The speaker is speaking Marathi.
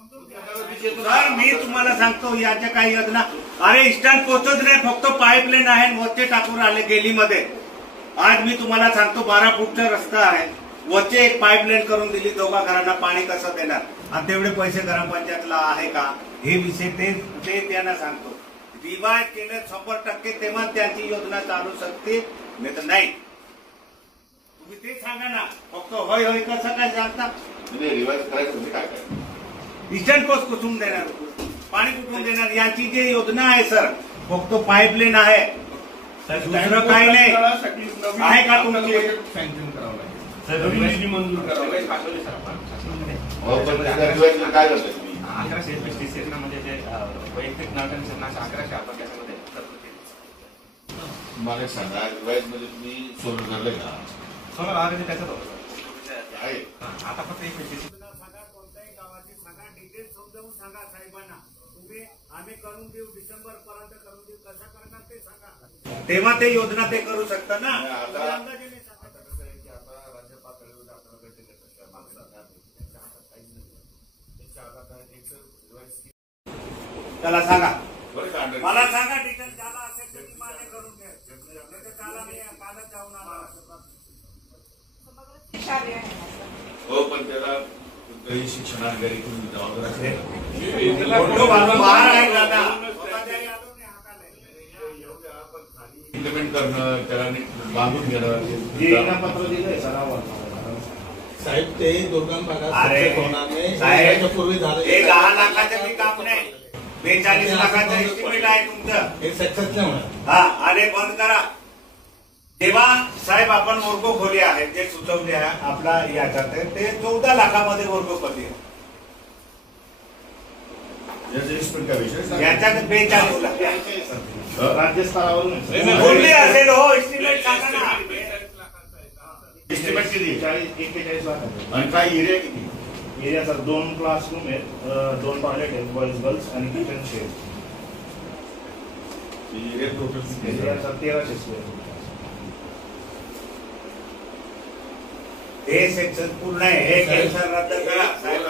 सर मी तुम्हाला सांगतो याच्या काही योजना अरे इस्टर्न पोहोचत नाही, फक्त पाईपलाईन आहे वरचे टाकून आले गेलीमध्ये. आज मी तुम्हाला सांगतो 12 फूटचा रस्ता आहे, वरचे एक पाईपलाईन करून दिली, दोघा घरांना पाणी कसं देणार आणि तेवढे पैसे ग्रामपंचायतला आहे का हे विषय ते त्यांना सांगतो. रिवाज केलं 100% तेव्हा त्यांची योजना चालू शकते, नाही तर नाही. तुम्ही ते सांगा ना, फक्त होय होय कसं काय सांगता. रिवाज करायचं तुम्ही काय काय इस्टर्न कोर्स कुठून देणार, पाणी कुठून देणार, याची जी योजना आहे सर फक्त पाईपलाईन आहे, दुसरं काही नाही आहे का तुमची. सँक्शन करावं लागेल, मंजूर करावं लागेल. काय करताय तुम्ही? 1135 म्हणजे जे वैयक्तिक नागरिकांना 1100 आपण त्याच्यामध्ये मला सांगा रिवाज मध्ये तुम्ही सोलर काढलंय का? सोलर ऑलरेडी त्याच्यात होतं आहे आता फक्त एक सांगा कोणत्याही गावाची सांगा, डिटेल समजावून सांगा साहेबांना. तुम्ही आम्ही करून देऊ, डिसेंबर पर्यंत करून देऊ, कसा करणार ते सांगा, तेव्हा ते योजना ते करू शकता ना. त्याला सांगा, मला सांगा डिटेल झाला असेल तर मला करून द्या, नाही तर त्याला मी कालच जाऊन आला. हो पण त्याला काही शिक्षणाधिकारी तुम्ही जबाबदार असेल. इम्प्लिमेंट करणं, त्याला बांधून घेणं. पत्र दिलंय सरावाला साहेब, ते दुर्गम भागात पूर्वी झालं. हे 10 लाखाचं मी काम नाही, 42 लाखाचं एस्टिमेट आहे तुमचं. हे सक्सेस नाही होणार. हा आणि बंद करा. तेव्हा साहेब आपण वर्ग खोली आहे जे सुचवले आहे आपला याच्यात ते 14 लाखामध्ये वर्ग खोली आहे. याच्यात 42 लाख राज्य स्तरावरून खोली असेल. हो एस्टिमेट सांगा ना. एस्टिमेट किती? 41 लाख. आणि काय एरिया किती? एरिया सर 2 क्लासरूम आहेत, 2 टॉयलेट आहेत, बॉईज गर्ल्स आणि kitchen shed. Area total area sir 1300 square. हे सेक्शन पूर्ण आहे, हे कॅन्सर रद्द करा. साहेब